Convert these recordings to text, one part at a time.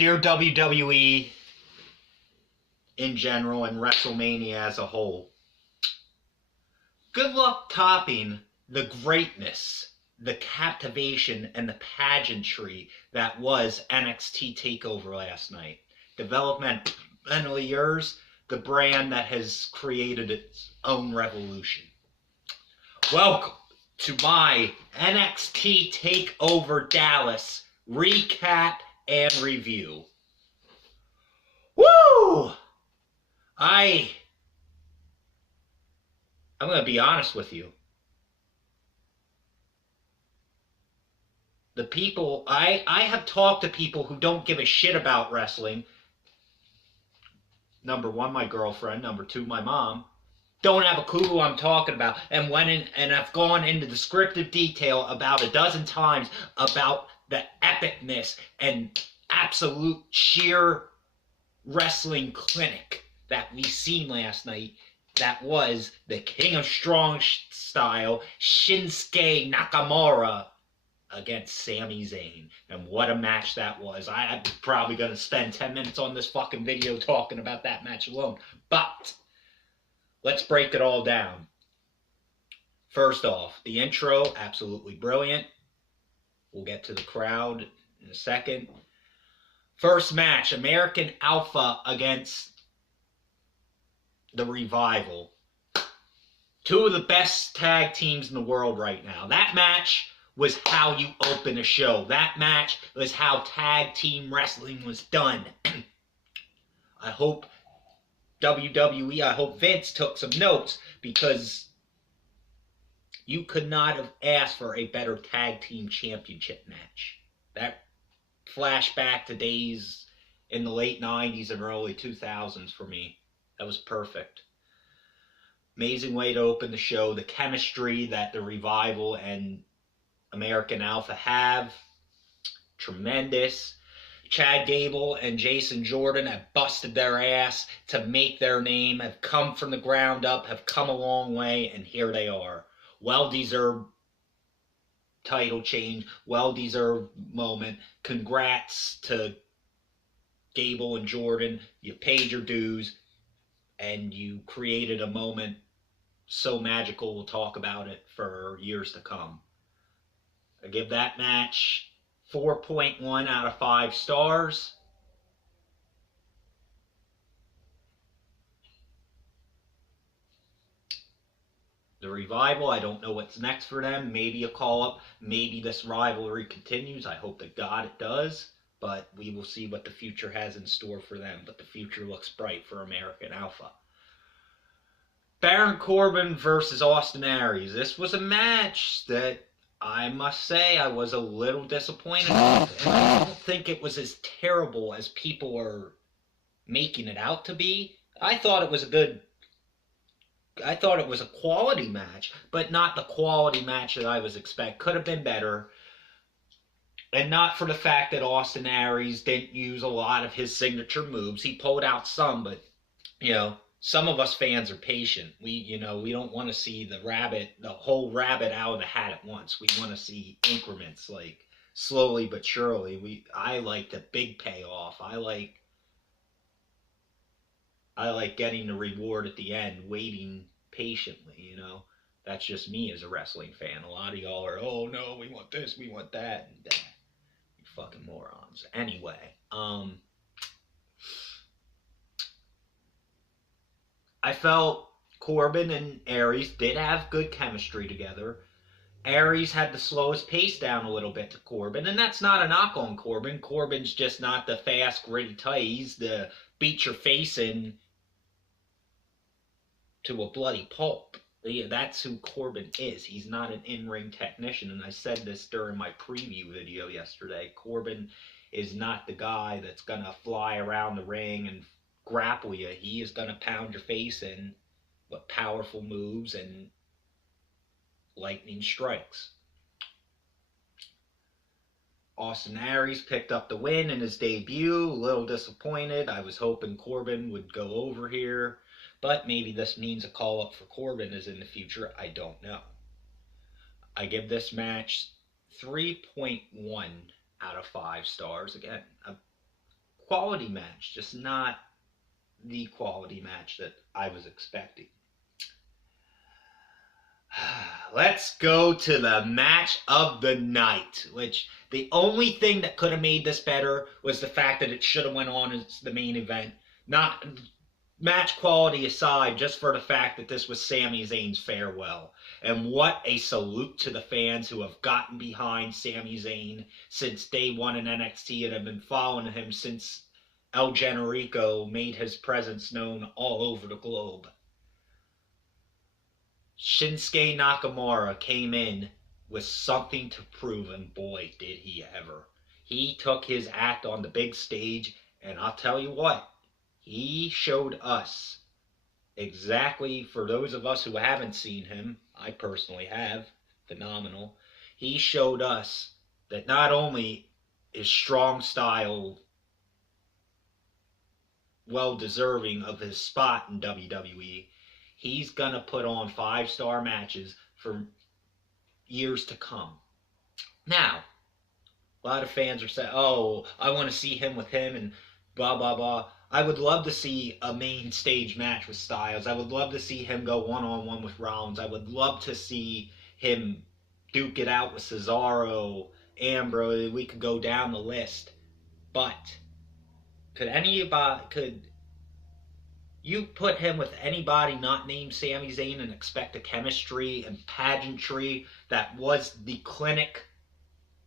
Dear WWE in general and WrestleMania as a whole, good luck topping the greatness, the captivation, and the pageantry that was NXT Takeover last night. Developmentally yours, the brand that has created its own revolution. Welcome to my NXT Takeover Dallas recap and review. Woo! I'm going to be honest with you. The people, I have talked to people who don't give a shit about wrestling. Number one, my girlfriend. Number two, my mom. Don't have a clue who I'm talking about. And I've gone into descriptive detail about a dozen times about the epicness and absolute sheer wrestling clinic that we seen last night. That was the King of Strong Style, Shinsuke Nakamura, against Sami Zayn. And what a match that was. I'm probably going to spend 10 minutes on this fucking video talking about that match alone. But let's break it all down. First off, the intro, absolutely brilliant. We'll get to the crowd in a second. First match, American Alpha against the Revival. Two of the best tag teams in the world right now. That match was how you open a show. That match was how tag team wrestling was done. I hope WWE, I hope Vince took some notes, because you could not have asked for a better tag team championship match. That flashback to days in the late 90s and early 2000s for me. That was perfect. Amazing way to open the show. The chemistry that the Revival and American Alpha have, tremendous. Chad Gable and Jason Jordan have busted their ass to make their name, have come from the ground up, have come a long way, and here they are. Well-deserved title change, well-deserved moment. Congrats to Gable and Jordan. You paid your dues, and you created a moment so magical, we'll talk about it for years to come. I give that match 4.1 out of 5 stars. The Revival, I don't know what's next for them. Maybe a call-up. Maybe this rivalry continues. I hope to God it does. But we will see what the future has in store for them. But the future looks bright for American Alpha. Baron Corbin versus Austin Aries. This was a match that I must say I was a little disappointed with. And I don't think it was as terrible as people are making it out to be. I thought it was a quality match, but not the quality match that I was expecting. Could have been better. And not for the fact that Austin Aries didn't use a lot of his signature moves. He pulled out some, but, some of us fans are patient. We don't want to see the whole rabbit out of the hat at once. We want to see increments, like slowly but surely. I like the big payoff. I like getting the reward at the end, waiting patiently, That's just me as a wrestling fan. A lot of y'all are, oh no, we want this, we want that, and you fucking morons. Anyway, I felt Corbin and Aries did have good chemistry together. Aries had the slowest pace down a little bit to Corbin, and that's not a knock on Corbin. Corbin's just not the fast, gritty type. He's the beat your face in to a bloody pulp. That's who Corbin is. He's not an in-ring technician, and I said this during my preview video yesterday. Corbin is not the guy that's going to fly around the ring and grapple you. He is going to pound your face in with powerful moves and lightning strikes. Austin Aries picked up the win in his debut. A little disappointed. I was hoping Corbin would go over here, but maybe this means a call-up for Corbin is in the future. I don't know. I give this match 3.1 out of 5 stars. Again, quality match, just not the quality match that I was expecting. Let's go to the match of the night, which the only thing that could have made this better was the fact that it should have went on as the main event. Not match quality aside, just for the fact that this was Sami Zayn's farewell. And what a salute to the fans who have gotten behind Sami Zayn since day one in NXT and have been following him since El Generico made his presence known all over the globe. Shinsuke Nakamura came in with something to prove, and boy, did he ever. He took his act on the big stage, and I'll tell you what, he showed us exactly, for those of us who haven't seen him, I personally have, phenomenal, he showed us that not only is strong style well deserving of his spot in WWE, he's going to put on 5-star matches for years to come. Now, a lot of fans are saying, oh, I want to see him with him and blah, blah, blah. I would love to see a main stage match with Styles. I would love to see him go one-on-one with Rollins. I would love to see him duke it out with Cesaro, Ambrose. We could go down the list. But could you put him with anybody not named Sami Zayn and expect the chemistry and pageantry that was the clinic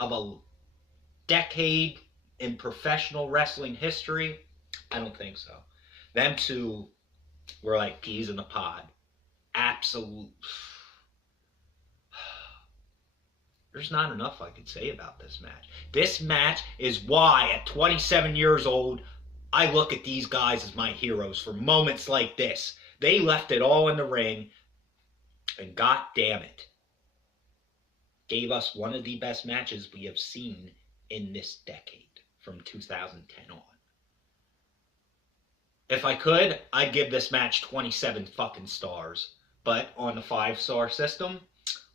of a decade in professional wrestling history? I don't think so. Them two were like peas in a pod. Absolute. There's not enough I could say about this match. This match is why, at 27 years old, I look at these guys as my heroes for moments like this. They left it all in the ring, and god damn it, gave us one of the best matches we have seen in this decade, from 2010 on. If I could, I'd give this match 27 fucking stars. But on the 5-star system,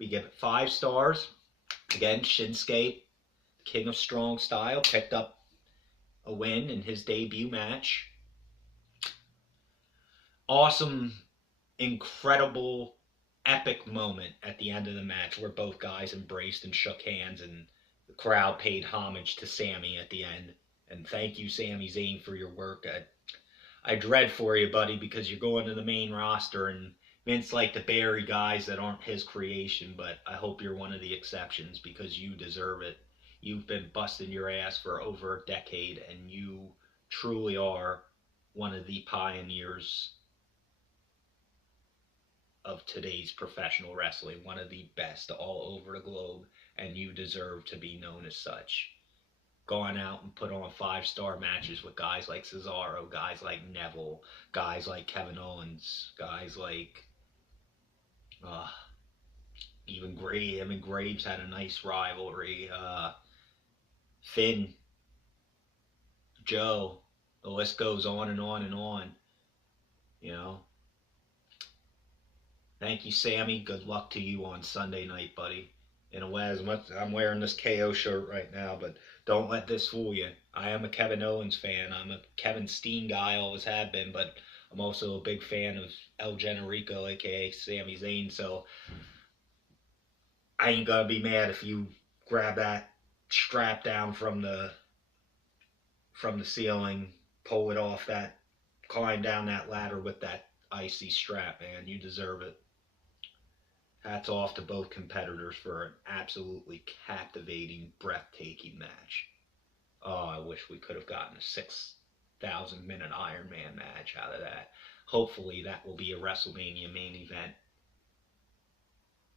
we give it 5 stars. Again, Shinsuke, King of Strong Style, picked up a win in his debut match. Awesome, incredible, epic moment at the end of the match where both guys embraced and shook hands, and the crowd paid homage to Sami at the end. And thank you, Sami Zayn, for your work. I dread for you, buddy, because you're going to the main roster, and Vince like to bury guys that aren't his creation, but I hope you're one of the exceptions because you deserve it. You've been busting your ass for over a decade, and you truly are one of the pioneers of today's professional wrestling, one of the best all over the globe, and you deserve to be known as such. Going out and put on 5-star matches with guys like Cesaro, guys like Neville, guys like Kevin Owens, guys like even him and Graves had a nice rivalry. Finn, Joe, the list goes on and on and on. You know. Thank you, Sami. Good luck to you on Sunday night, buddy. In a way, as much I'm wearing this KO shirt right now, but don't let this fool you. I am a Kevin Owens fan. I'm a Kevin Steen guy, always have been, but I'm also a big fan of El Generico, aka Sami Zayn, so I ain't gonna be mad if you grab that strap down from the ceiling, pull it off that, climb down that ladder with that icy strap, man. You deserve it. Hats off to both competitors for an absolutely captivating, breathtaking match. Oh, I wish we could have gotten a 6,000-minute Iron Man match out of that. Hopefully that will be a WrestleMania main event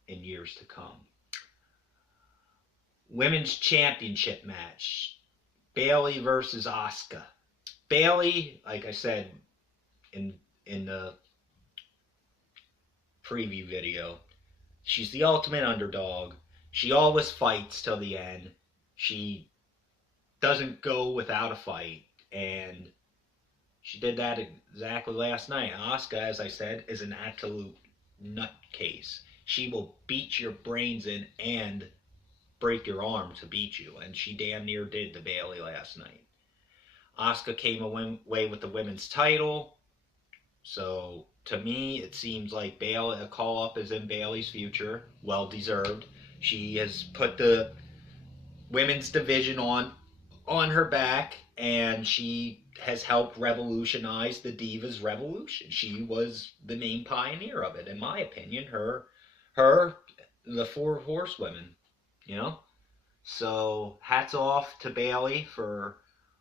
in years to come. Women's Championship match. Bayley versus Asuka. Bayley, like I said in the preview video, she's the ultimate underdog. She always fights till the end. She doesn't go without a fight. And she did that exactly last night. Asuka, as I said, is an absolute nutcase. She will beat your brains in and break your arm to beat you. And she damn near did to Bayley last night. Asuka came away with the women's title. So to me, it seems like Bailey, a call up is in Bailey's future. Well deserved. She has put the women's division on her back, and she has helped revolutionize the Divas Revolution. She was the main pioneer of it, in my opinion. Her, the four horsewomen, you know. So hats off to Bailey for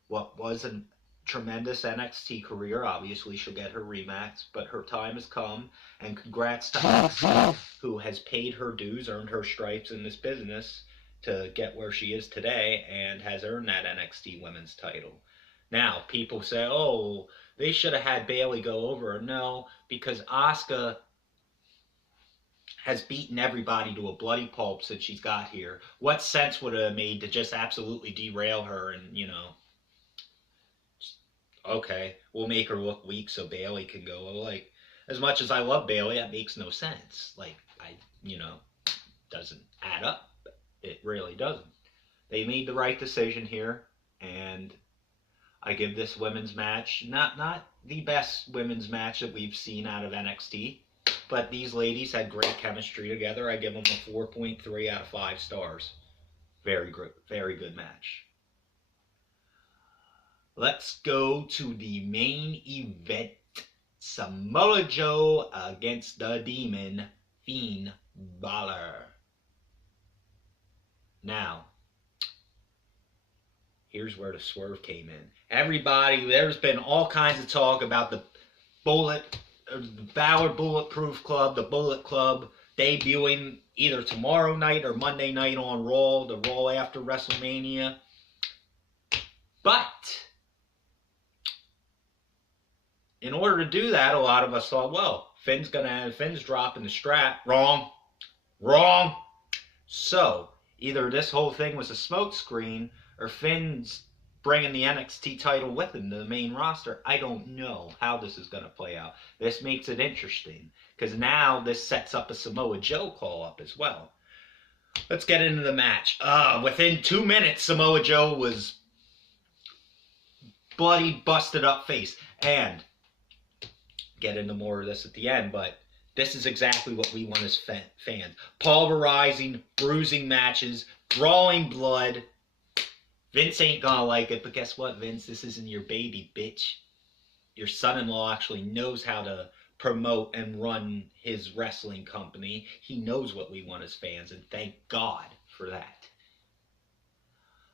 what was a tremendous NXT career. Obviously, she'll get her rematch, but her time has come. And congrats to Asuka, who has paid her dues, earned her stripes in this business to get where she is today, and has earned that NXT Women's title. Now, people say, "Oh, they should have had Bailey go over." No, because Asuka has beaten everybody to a bloody pulp since she's got here. What sense would it have made to just absolutely derail her and, okay, we'll make her look weak so Bailey can go. Like, as much as I love Bailey, that makes no sense. Like, doesn't add up. It really doesn't. They made the right decision here, and I give this women's match not the best women's match that we've seen out of NXT, but these ladies had great chemistry together. I give them a 4.3 out of 5 stars. Very good match. Let's go to the main event. Samoa Joe against the Demon, Finn Balor. Now, here's where the swerve came in. Everybody, there's been all kinds of talk about the Balor Bulletproof Club, the Bullet Club, debuting either tomorrow night or Monday night on Raw, the Raw after WrestleMania. But in order to do that, a lot of us thought, well, Finn's dropping the strap. Wrong. So either this whole thing was a smokescreen, or Finn's bringing the NXT title with him to the main roster. I don't know how this is going to play out. This makes it interesting, because now this sets up a Samoa Joe call-up as well. Let's get into the match. Within 2 minutes, Samoa Joe was bloody, busted up face. And get into more of this at the end, but this is exactly what we want as fans. Pulverizing, bruising matches, drawing blood. Vince ain't gonna like it, but guess what, Vince? This isn't your baby, bitch. Your son-in-law actually knows how to promote and run his wrestling company. He knows what we want as fans, and thank God for that.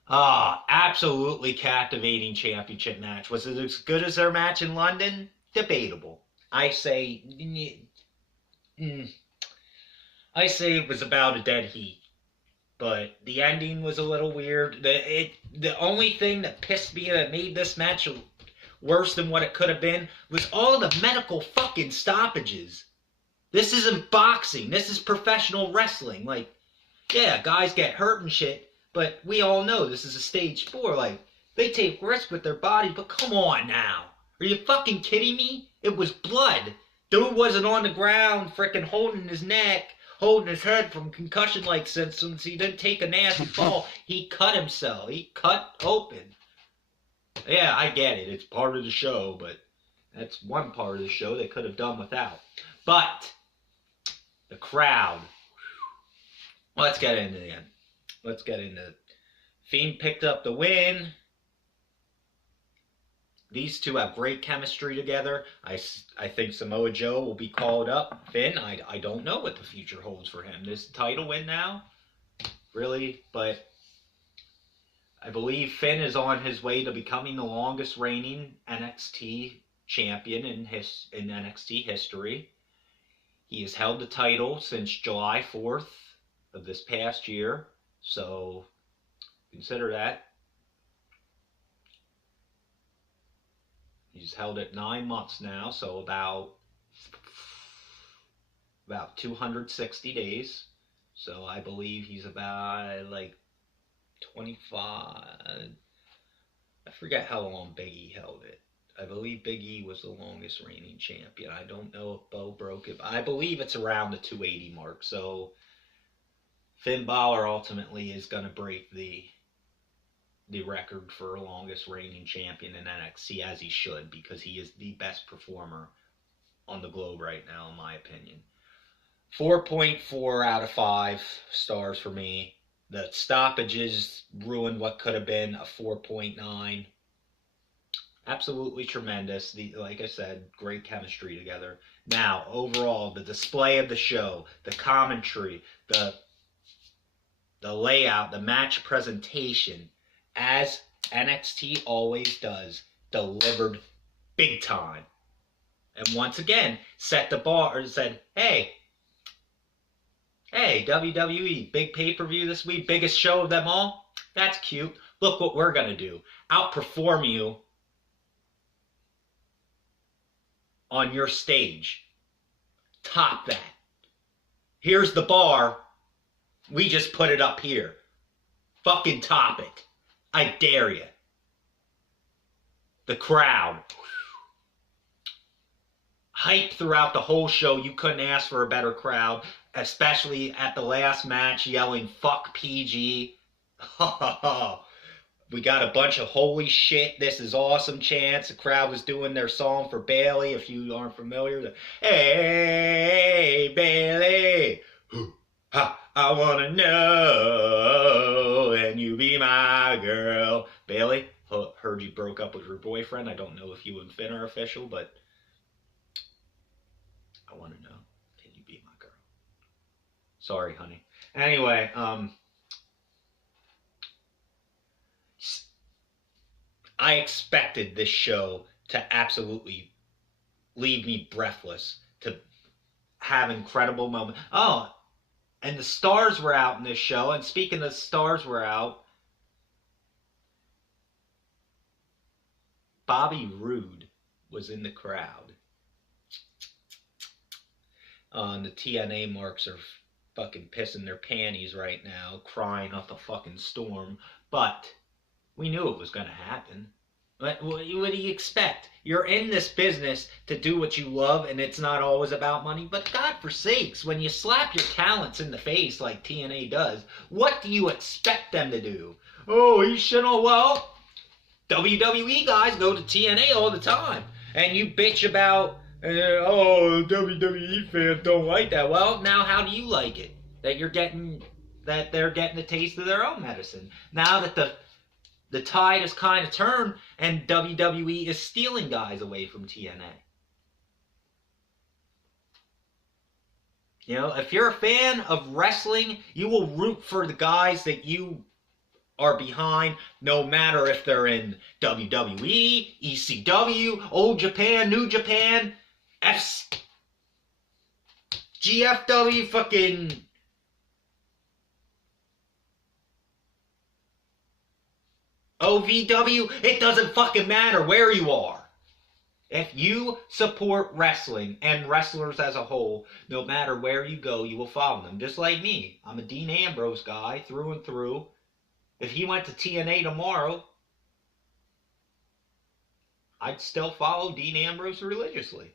Absolutely captivating championship match. Was it as good as their match in London? Debatable. I say it was about a dead heat. But the ending was a little weird. The only thing that pissed me, that made this match worse than what it could have been, was all the medical fucking stoppages. This isn't boxing. This is professional wrestling. Like, yeah, guys get hurt and shit, but we all know this is a stage sport. Like, they take risks with their body, but come on now. Are you fucking kidding me? It was blood. Dude wasn't on the ground freaking holding his neck, holding his head from concussion-like symptoms. He didn't take a nasty fall. He cut himself. He cut open. Yeah, I get it. It's part of the show, but that's one part of the show they could have done without. But the crowd. Let's get into it. Fiend picked up the win. These two have great chemistry together. I think Samoa Joe will be called up. Finn, I don't know what the future holds for him. This title win now? Really? But I believe Finn is on his way to becoming the longest reigning NXT champion in NXT history. He has held the title since July 4th of this past year. So consider that. He's held it 9 months now, so about 260 days. So I believe he's about like 25. I forget how long Big E held it. I believe Big E was the longest reigning champion. I don't know if Bo broke it, but I believe it's around the 280 mark. So Finn Balor ultimately is going to break the the record for longest reigning champion in NXT, as he should, because he is the best performer on the globe right now, in my opinion. 4.4 out of 5 stars for me. The stoppages ruined what could have been a 4.9. Absolutely tremendous. Like I said, great chemistry together. Now, overall, the display of the show, the commentary, the layout, the match presentation, as NXT always does, delivered big time. And once again, set the bar and said, hey, WWE, big pay-per-view this week, biggest show of them all. That's cute. Look what we're going to do. Outperform you on your stage. Top that. Here's the bar. We just put it up here. Fucking top it. I dare you. The crowd. Hype throughout the whole show. You couldn't ask for a better crowd. Especially at the last match, yelling, fuck PG. We got a bunch of holy shit, this is awesome chants. The crowd was doing their song for Bailey. If you aren't familiar, hey, Bailey. I want to know, and you be my girl. Bailey, heard you broke up with your boyfriend. I don't know if you and Finn are official, but I want to know, can you be my girl? Sorry, honey. Anyway, I expected this show to absolutely leave me breathless, to have incredible moments. Oh, and the stars were out in this show. And speaking of stars were out, Bobby Roode was in the crowd. The TNA marks are fucking pissing their panties right now, crying up a fucking storm. But we knew it was going to happen. What do you expect? You're in this business to do what you love, and it's not always about money. But God forsakes, when you slap your talents in the face like TNA does, what do you expect them to do? Oh, he shouldn't. Well, WWE guys go to TNA all the time, and you bitch about, WWE fans don't like that. Well, now how do you like it? That they're getting a taste of their own medicine. Now that the tide has kind of turned, and WWE is stealing guys away from TNA. You know, if you're a fan of wrestling, you will root for the guys that you are behind, no matter if they're in WWE, ECW, Old Japan, New Japan, GFW, fucking OVW, it doesn't fucking matter where you are. If you support wrestling and wrestlers as a whole, no matter where you go, you will follow them. Just like me. I'm a Dean Ambrose guy through and through. If he went to TNA tomorrow, I'd still follow Dean Ambrose religiously.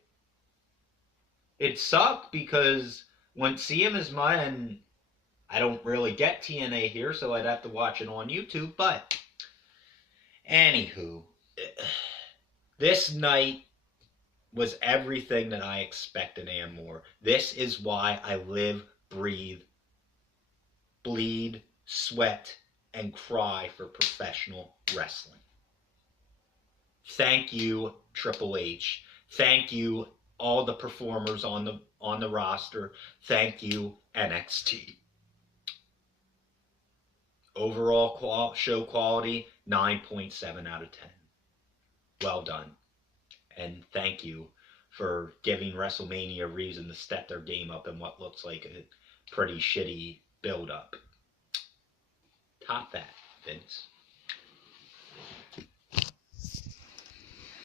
It sucked because wouldn't see him as much, and I don't really get TNA here, so I'd have to watch it on YouTube, but anywho, this night was everything that I expected and more. This is why I live, breathe, bleed, sweat, and cry for professional wrestling. Thank you, Triple H. Thank you, all the performers on the roster. Thank you, NXT. Overall show quality, 9.7 out of 10. Well done. And thank you for giving WrestleMania a reason to step their game up in what looks like a pretty shitty build-up. Top that, Vince.